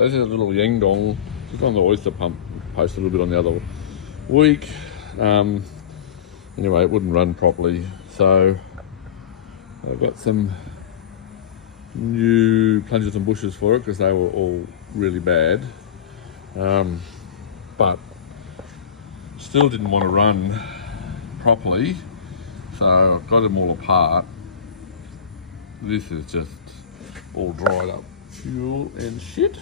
So this is a little yang dong. It's on the oyster pump. Posted a little bit on the other week. Anyway, it wouldn't run properly, so I got some new plungers and bushers for it because they were all really bad. But still didn't want to run properly, so I've got them all apart. This is just all dried up fuel and shit.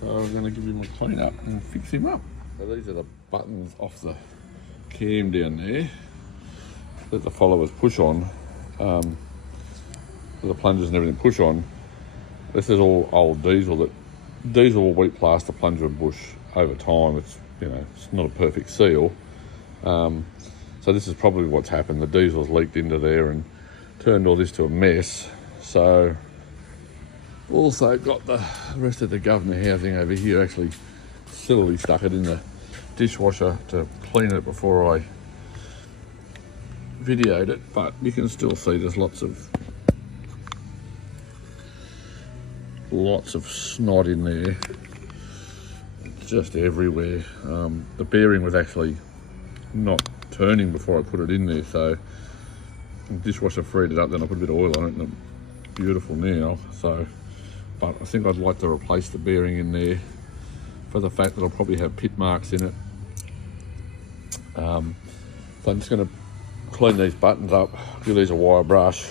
So I'm going to give him a clean up and fix him up. So these are the buttons off the cam down there that the followers push on. The plungers and everything push on. This is all old diesel. That diesel will wheat plaster plunger and bush over time. It's, you know, it's not a perfect seal. So this is probably what's happened. The diesel's leaked into there and turned all this to a mess. So also got the rest of the governor housing over here. Actually silly stuck it in the dishwasher to clean it before I videoed it, but you can still see there's lots of snot in there. It's just everywhere. The bearing was actually not turning before I put it in there, so the dishwasher freed it up, then I put a bit of oil on it and it's beautiful now. So, but I think I'd like to replace the bearing in there for the fact that I'll probably have pit marks in it. So I'm just going to clean these buttons up, give these a wire brush.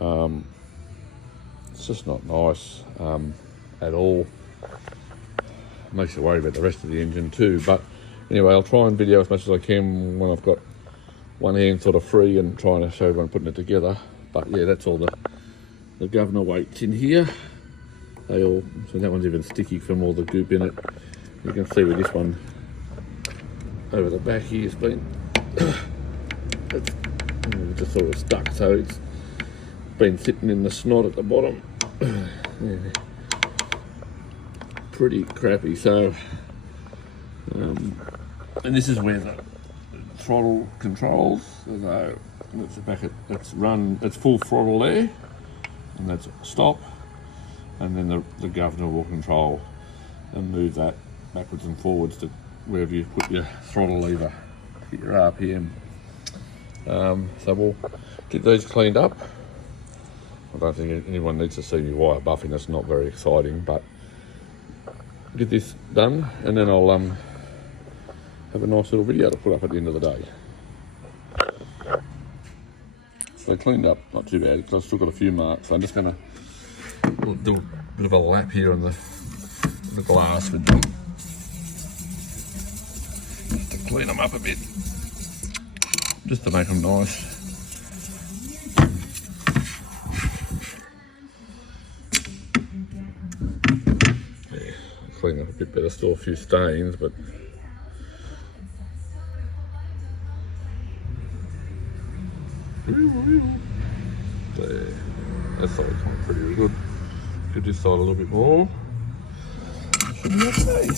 It's just not nice at all. Makes you worry about the rest of the engine too. But anyway, I'll try and video as much as I can when I've got one hand sort of free and trying to show everyone putting it together. But yeah, that's all the governor weights in here. They all, so that one's even sticky from all the goop in it. You can see with this one over the back here, it's been it's just sort of stuck, so it's been sitting in the snot at the bottom. Yeah. Pretty crappy. So and this is where the throttle controls, so it's back at, it's full throttle there, and that's stop, and then the governor will control and move that backwards and forwards to wherever you put your throttle lever, hit your RPM. So we'll get these cleaned up. I don't think anyone needs to see me wire buffing, that's not very exciting, but get this done and then I'll have a nice little video to put up at the end of the day. So cleaned up, not too bad, because I've still got a few marks. So I'm just going to do a bit of a lap here on the glass with them, just to clean them up a bit, just to make them nice. Yeah, clean up a bit better, still a few stains, but there, that side coming pretty good. Do this side a little bit more. Should be okay.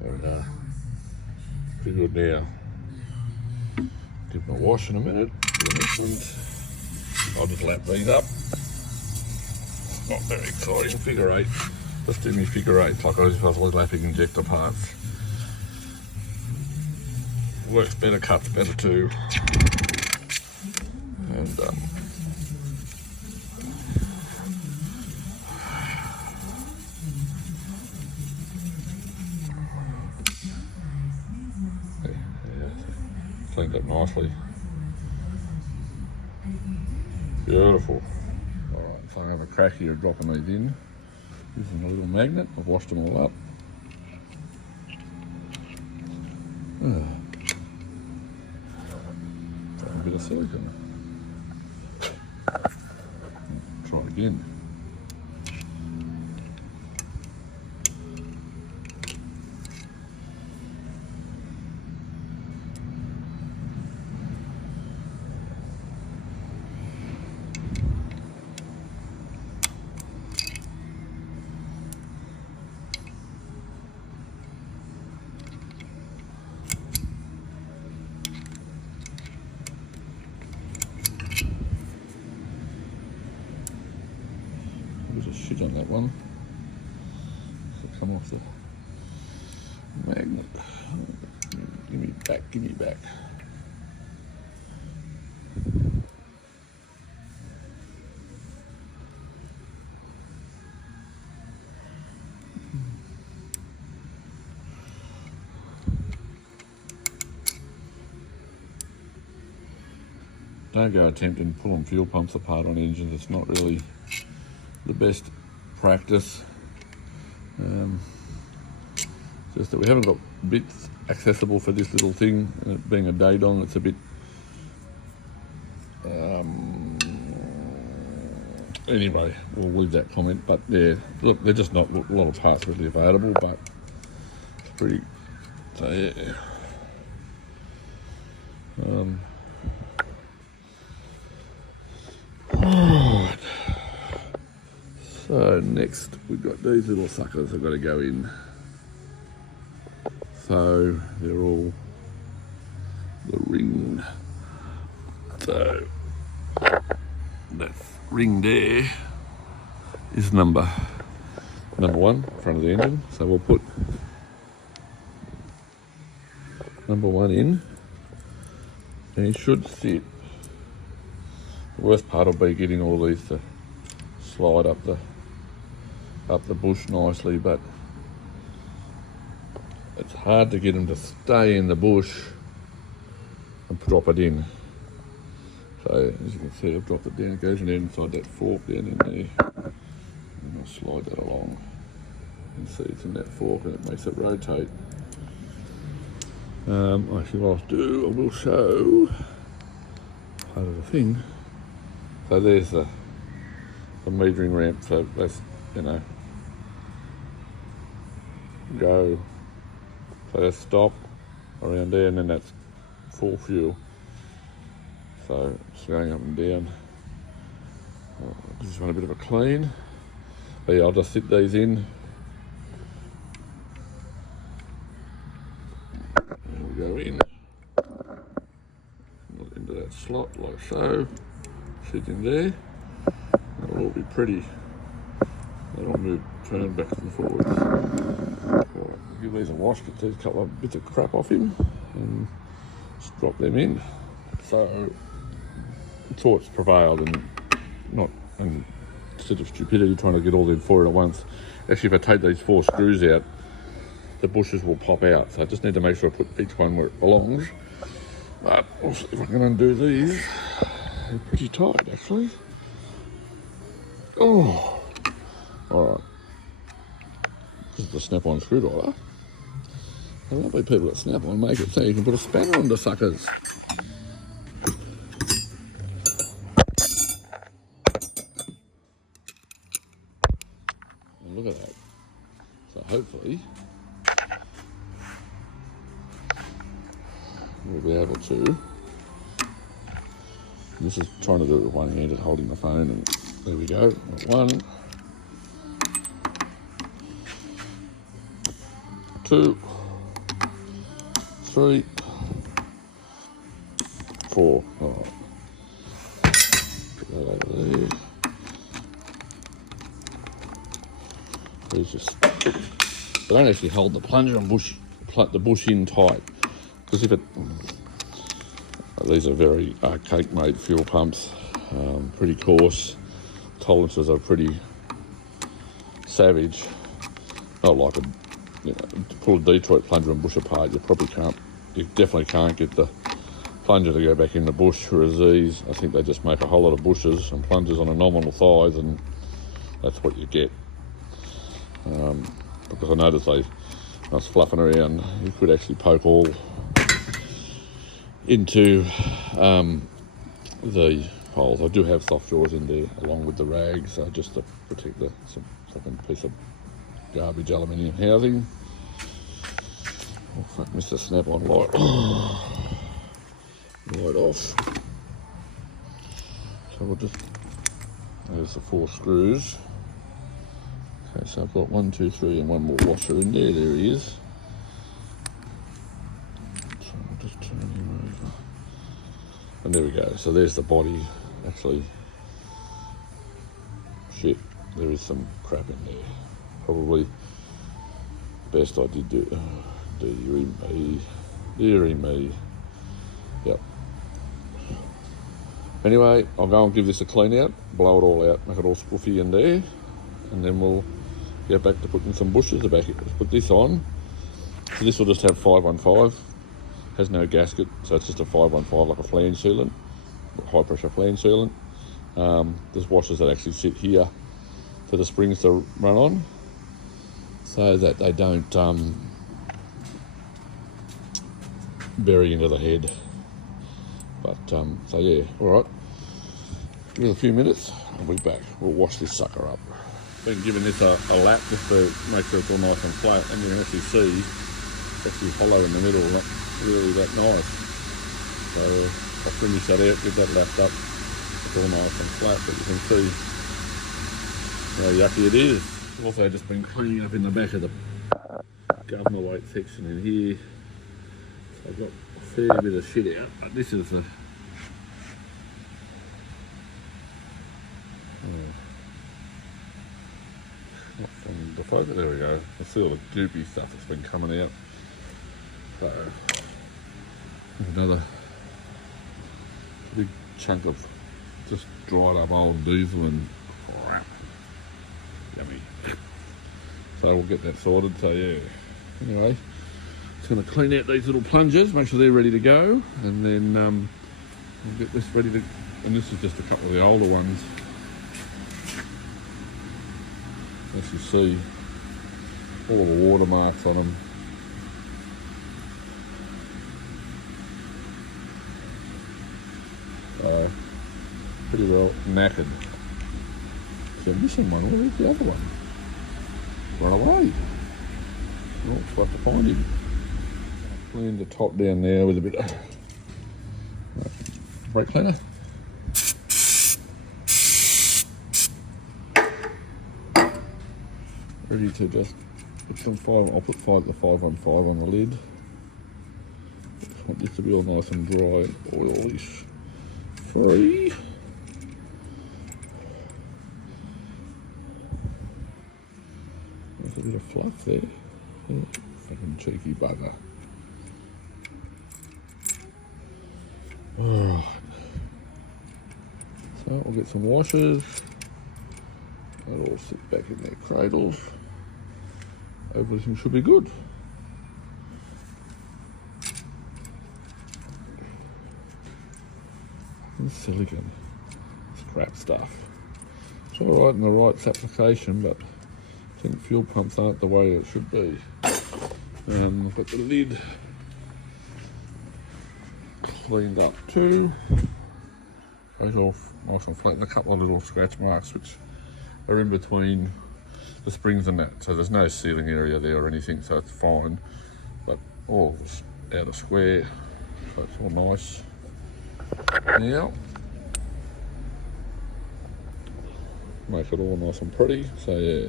There we go. Pretty good now. Give my wash in a minute. I'll just lap these up. Not very exciting. Figure eight. Just do me figure eights like I was if I was lapping injector parts. Works better, cuts better too. And yeah, cleaned up nicely. Beautiful. Alright, so I have a crack here of dropping these in. Using a little magnet, I've washed them all up. A bit of silicone. Try again. come off the magnet. Give me back, give me back. Don't go attempting pulling fuel pumps apart on engines. It's not really the best practice. Just that we haven't got bits accessible for this little thing, and it being a Deisel, it's a bit anyway, we'll leave that comment. But yeah, look, they're just not a lot of parts really available, but it's pretty, so yeah. Alright, so next we've got these little suckers I've got to go in. So they're all the ring. So that ring there is number one, front of the engine. So we'll put number one in, and it should fit. The worst part will be getting all these to slide up the bush nicely, but it's hard to get them to stay in the bush and drop it in. So as you can see, I've dropped it down. It goes in there inside that fork down in there, and I'll slide that along. You can see it's in that fork, and it makes it rotate. Actually, what I'll do, I will show part of the thing. So there's the metering ramp. So that's, you know, go. So that's stop around there, and then that's full fuel. So it's going up and down. I just want a bit of a clean. But yeah, I'll just sit these in. And we'll go in. Into that slot like so. Sit in there. It'll all be pretty. That'll move, turn back and forwards. Give these a wash, get these couple of bits of crap off him, and just drop them in. So thoughts prevailed, and not, and instead of stupidity trying to get all them four at once. Actually, if I take these 4 screws out, the bushes will pop out. So I just need to make sure I put each one where it belongs. But we'll see if I can undo these. They're pretty tight, actually. Oh, all right. This is the snap-on screwdriver. There might be people that snap-on make it so you can put a spanner on the suckers. And look at that. So hopefully we'll be able to. This is trying to do it with one hand and holding the phone, and there we go. 1, 2, 3, 4. All right. Put that over there. These just, they don't actually hold the plunger and the bush in tight, because if it, these are very archaic made fuel pumps, pretty coarse. Tolerances are pretty savage. Not like a, you know, to pull a Detroit plunger and bush apart, you definitely can't get the plunger to go back in the bush. Whereas these, I think they just make a whole lot of bushes and plungers on a nominal size, and that's what you get. Because I noticed when I was fluffing around, you could actually poke all into the holes. I do have soft jaws in there along with the rags, just to protect the fucking piece of garbage aluminium housing. Oh fuck, missed the snap-on light. Light off. So we'll just, there's the 4 screws. Okay, so I've got 1, 2, 3 and one more washer in there. There he is. So I'll just turn him over. And there we go. So there's the body. Actually, shit, there is some crap in there. Probably best I did do. Deary me. Deary me. Yep. Anyway, I'll go and give this a clean out, blow it all out, make it all scruffy in there, and then we'll get back to putting some bushes back. Let's put this on. So this will just have 515. Has no gasket, so it's just a 515 like a flange sealant, high pressure flange sealant. There's washers that actually sit here for the springs to run on, so that they don't bury into the head. But so yeah, all right. Give it a few minutes, and we'll be back. We'll wash this sucker up. Been giving this a lap just to make sure it's all nice and flat, and you can actually see it's actually hollow in the middle, not really that nice. So I'll finish that out, get that lapped up. It's all nice and flat, but you can see how yucky it is. Also just been cleaning up in the back of the governor weight section in here. So I've got a fair bit of shit out, but this is the from the focus. There we go. I see all the goopy stuff that's been coming out. So another big chunk of just dried up old diesel and crap. Yummy. So we'll get that sorted. So yeah. Anyway, just going to clean out these little plungers, make sure they're ready to go, and then we'll get this ready to. And this is just a couple of the older ones. As you see, all of the watermarks on them. Pretty well knackered. So I'm missing one. Where's the other one? Run away. Oh, it's got to find him. Clean the top down there with a bit of brake cleaner. Ready to just put some I'll put the 515 on the lid. I want this to be all nice and dry and oil is free. There's a bit of fluff there. Oh, fucking cheeky bugger. Alright. So we'll get some washers. They'll all sit back in their cradles. Everything should be good. And silicon. It's crap stuff. It's alright in the right application, but I think fuel pumps aren't the way it should be. I've got the lid cleaned up too. Goes off nice and flat, and a couple of little scratch marks which are in between the springs and that. So there's no sealing area there or anything, so it's fine. But all out of square, so it's all nice. Now, make it all nice and pretty, so yeah.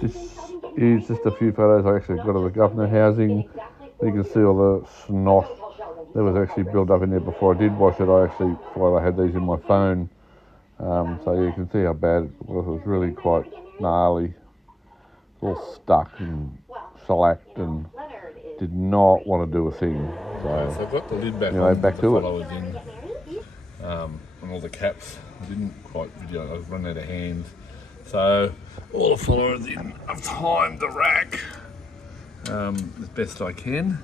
This is just a few photos I actually got of the governor housing. You can see all the snot that was actually built up in there before I did wash it. I had these in my phone. So you can see how bad it was. It was really quite gnarly. All stuck and shellacked and did not want to do a thing. So I've got the lid back Anyway, on, back the to it. followers in, and all the caps. I didn't quite video, I was running out of hands. So all the followers in. I've timed the rack as best I can.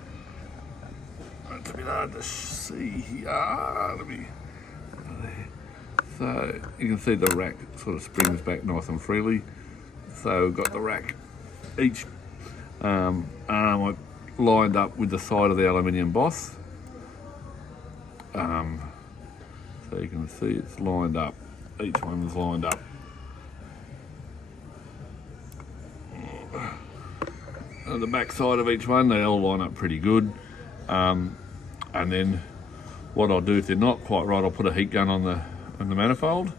It's a bit hard to see here. So you can see the rack sort of springs back nice and freely. So we've got the rack, each arm I lined up with the side of the aluminium boss. So you can see it's lined up, each one's lined up. And the back side of each one, they all line up pretty good. And then what I'll do, if they're not quite right, I'll put a heat gun on the manifold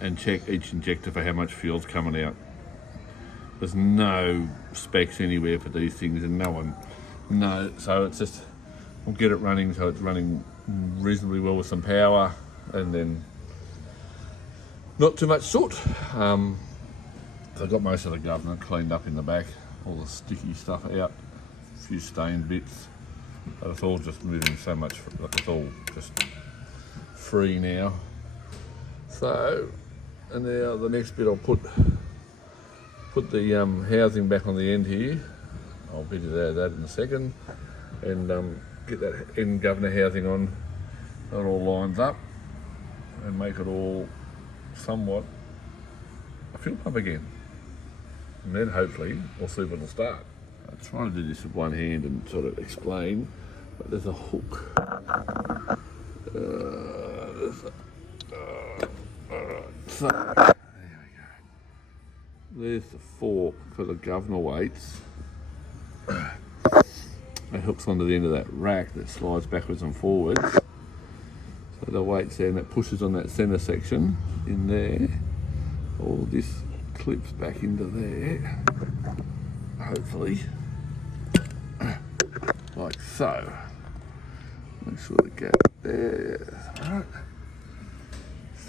and check each injector for how much fuel's coming out. There's no specs anywhere for these things, and so it's just, we'll get it running so it's running reasonably well with some power, and then not too much soot. So I've got most of the governor cleaned up in the back, all the sticky stuff out, a few stained bits, but it's all just moving so much, like it's all just free now. So, and now the next bit I'll put the housing back on the end here. I'll bid you that in a second, and get that end governor housing on, so it all lines up, and make it all somewhat a fuel pump again. And then hopefully we'll see when it'll start. I'm trying to do this with one hand and sort of explain, but there's a hook. So there we go. There's the fork for the governor weights. It hooks onto the end of that rack that slides backwards and forwards. So the weight's there and it pushes on that centre section in there. All this clips back into there, hopefully, like so. Make sure the gap there. Alright.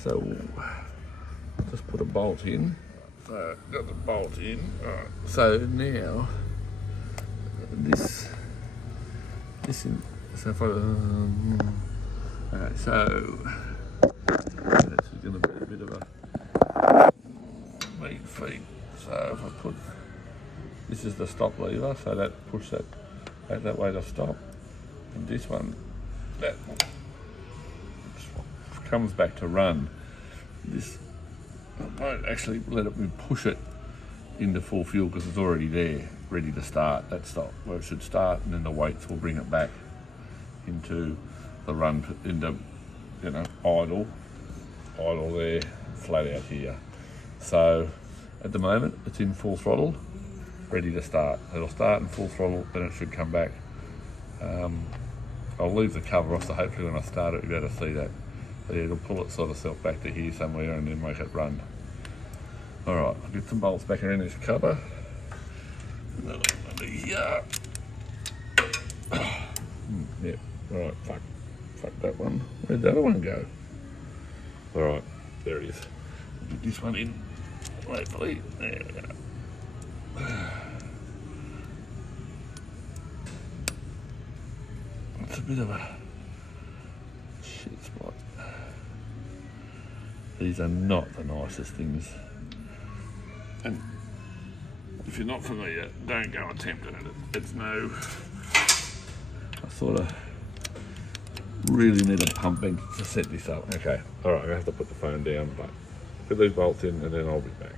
So just put a bolt in. So got the bolt in. Alright. So now this in. So if I alright, so this is going to be a bit of a meat feed. So if I put, this is the stop lever, so that push that way to stop, and this one that comes back to run. This I won't actually let it push it into full fuel because it's already there, ready to start. That's where it should start, and then the weights will bring it back into the run, into idle there, flat out here. So at the moment it's in full throttle, ready to start. It'll start in full throttle, then it should come back. I'll leave the cover off, so hopefully when I start it you'll be able to see that. But yeah, it'll pull its sort of self back to here somewhere and then make it run. Alright, I'll get some bolts back around this cover. Another one under here. Yep, alright, fuck that one. Where'd the other one go? Alright, there it is. Get this one in, hopefully. There we go. It's a bit of a shit spot. These are not the nicest things. And if you're not familiar, don't go attempting it. It's no... I sort of really need a pump bank to set this up. Okay, alright, I'm going to have to put the phone down, but put these bolts in and then I'll be back.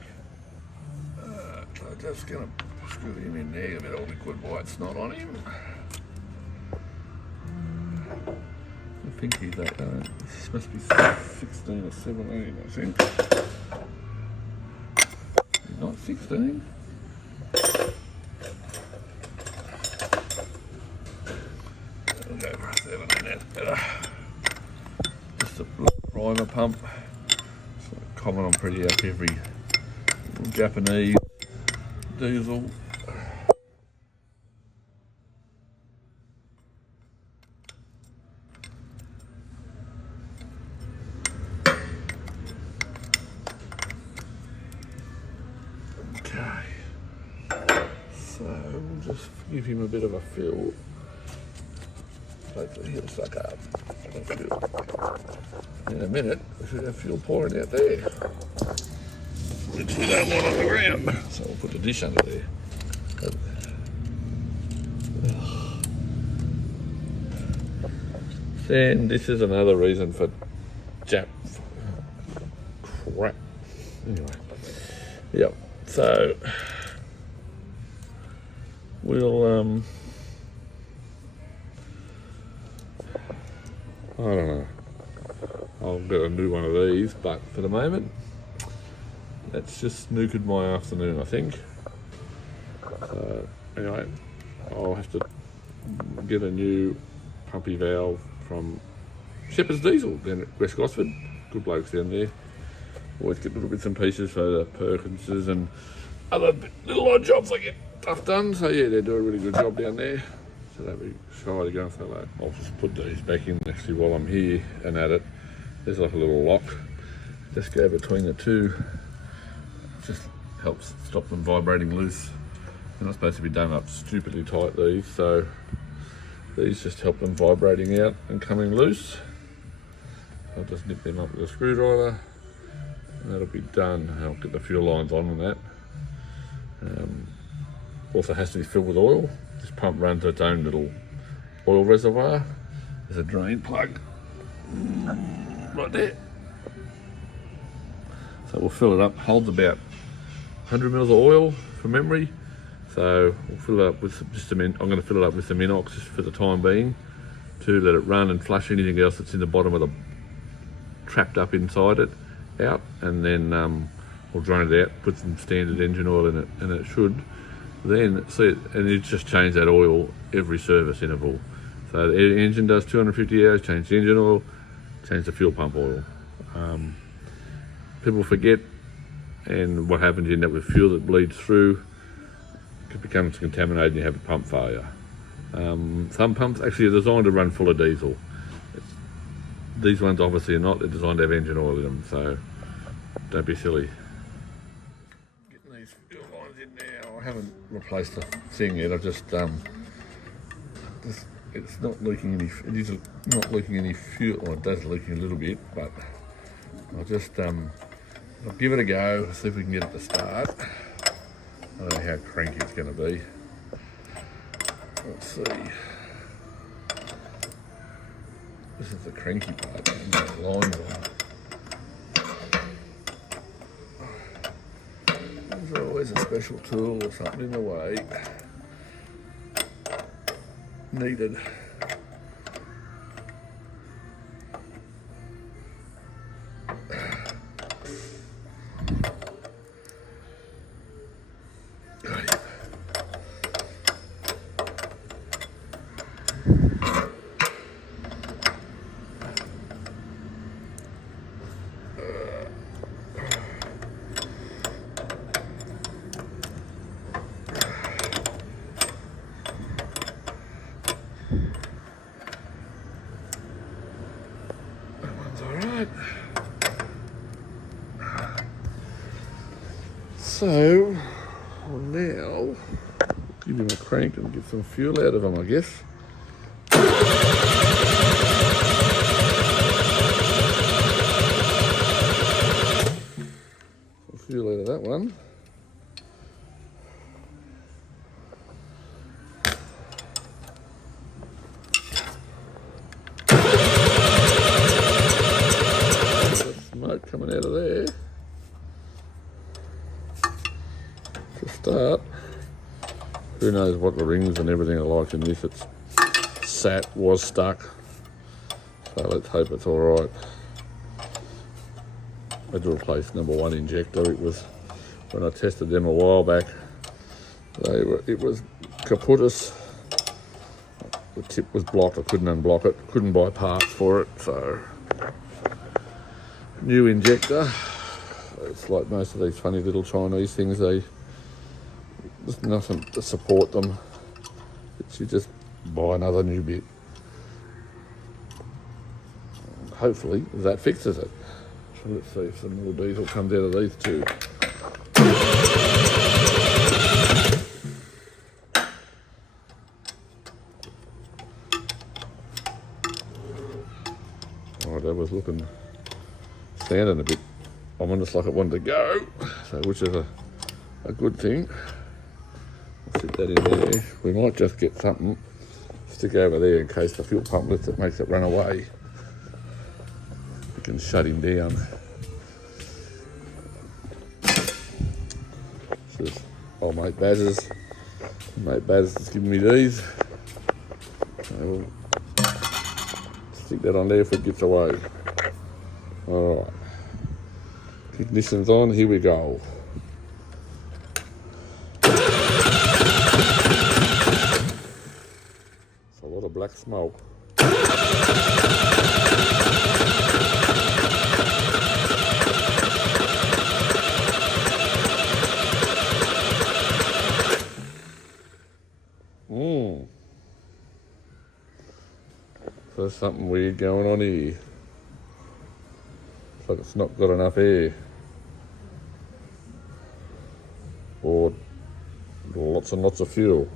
So I'm just going to screw him in there, get all the good white snot on him. I think he's like, this must be 16 or 17, I think. He's not 16. I'll go for a 17, that's better. Just a primer pump. It's like common on pretty much every Japanese diesel. So we'll just give him a bit of a fill. Hopefully he'll suck up. In a minute, we should have fuel pouring out there, which we don't want on the ground. So we'll put the dish under there. Then this is another reason for crap. Anyway, yep. So we'll I don't know. I'll get a new one of these, but for the moment, that's just snookered my afternoon, I think. So anyway, I'll have to get a new pumpy valve from Shepherd's Diesel down at West Gosford. Good blokes down there. Always get little bits and pieces for the Perkinses and other little odd jobs I get stuff done. So yeah, they do a really good job down there. So they'll be shy to go and say hello. I'll just put these back in actually while I'm here and at it. There's like a little lock. Just go between the two. Just helps stop them vibrating loose. They're not supposed to be done up stupidly tight, these, so these just help them vibrating out and coming loose. I'll just nip them up with a screwdriver and that'll be done. I'll get the fuel lines on that. Also has to be filled with oil. This pump runs its own little oil reservoir. There's a drain plug right there. So we'll fill it up, holds about 100 mils of oil from memory. So we'll fill it up with I'm going to fill it up with some inox just for the time being to let it run and flush anything else that's in the bottom of the trapped up inside it out, and then we'll drain it out, put some standard engine oil in it, and it should then see. And you just change that oil every service interval. So the engine does 250 hours, change the engine oil, change the fuel pump oil. People forget, and what happens, you end up with fuel that bleeds through, it becomes contaminated and you have a pump failure. Some pumps actually are designed to run full of diesel. These ones obviously are not, they're designed to have engine oil in them, so don't be silly. Getting these fuel lines in now. I haven't replaced the thing yet, I've just, it's not leaking any, it is not leaking any fuel, well, it does leaking a little bit, but I'll just, I'll give it a go, see if we can get it to start. I don't know how cranky it's going to be. Let's see. This is the cranky part, and that line's on. There's always a special tool or something in the way needed. So now give him a crank and get some fuel out of him, I guess. Some fuel out of that one. Smoke coming out of there. Start. Who knows what the rings and everything are like in this. It's was stuck, so let's hope it's all right. I had to replace number 1 injector. It was, when I tested them a while back, it was kaputus. The tip was blocked, I couldn't unblock it, couldn't buy parts for it, so new injector. It's like most of these funny little Chinese things, there's nothing to support them. You just buy another new bit. Hopefully that fixes it. So let's see if some more diesel comes out of these two. Oh, that was sounding a bit ominous, like it wanted to go. So, which is a good thing. Stick that in there. We might just get something, stick over there in case the fuel pump lifts it, makes it run away. We can shut him down. This is old mate Baz's. Mate Baz has given me these. So we'll stick that on there if it gets away. Alright. Ignition's on, here we go. A lot of black smoke. So there's something weird going on here. Looks like it's not got enough air. or lots and lots of fuel.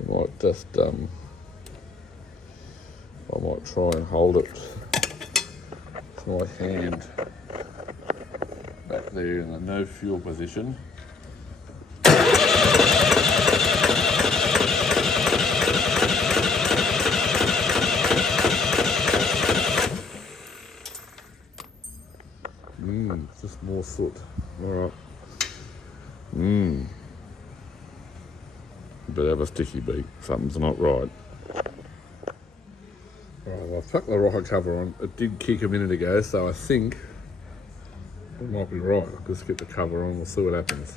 You might just, I might try and hold it with my hand back there in the no fuel position. Just more soot. Alright. Bit of a sticky beak. Something's not right. Alright, well, I've tucked the rocker cover on. It did kick a minute ago, so I think it might be right. I'll just get the cover on, we'll see what happens.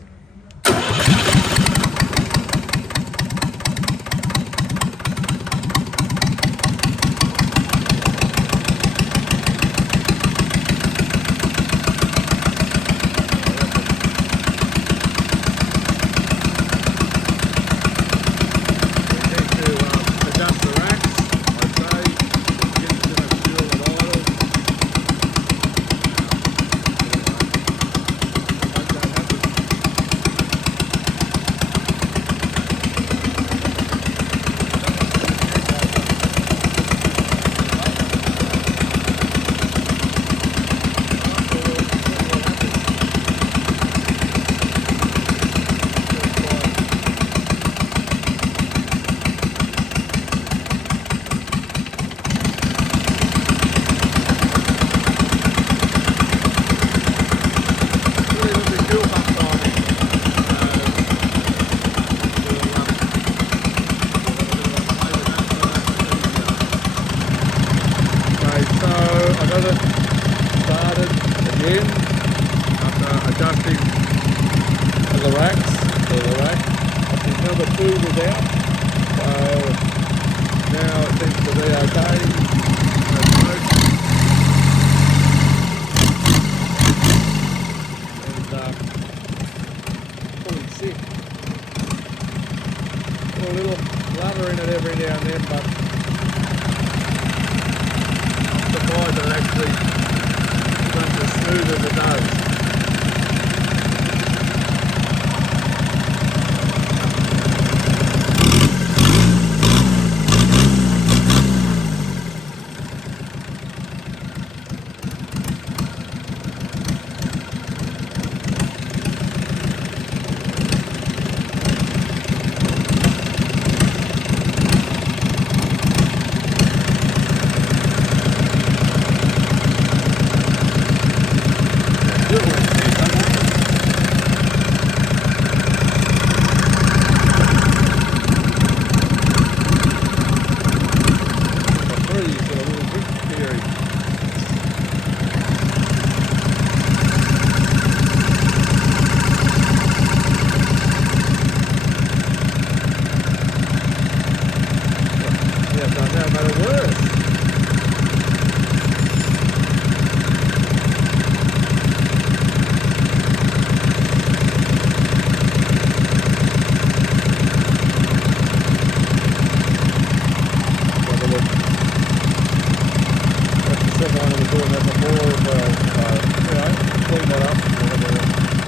Adjusting the racks, I think number 2 was out, so now it seems to be okay. No smoke. And pulling sick. Put a little rubber in it every now and then, but I'm surprised that it actually runs as smooth as it does.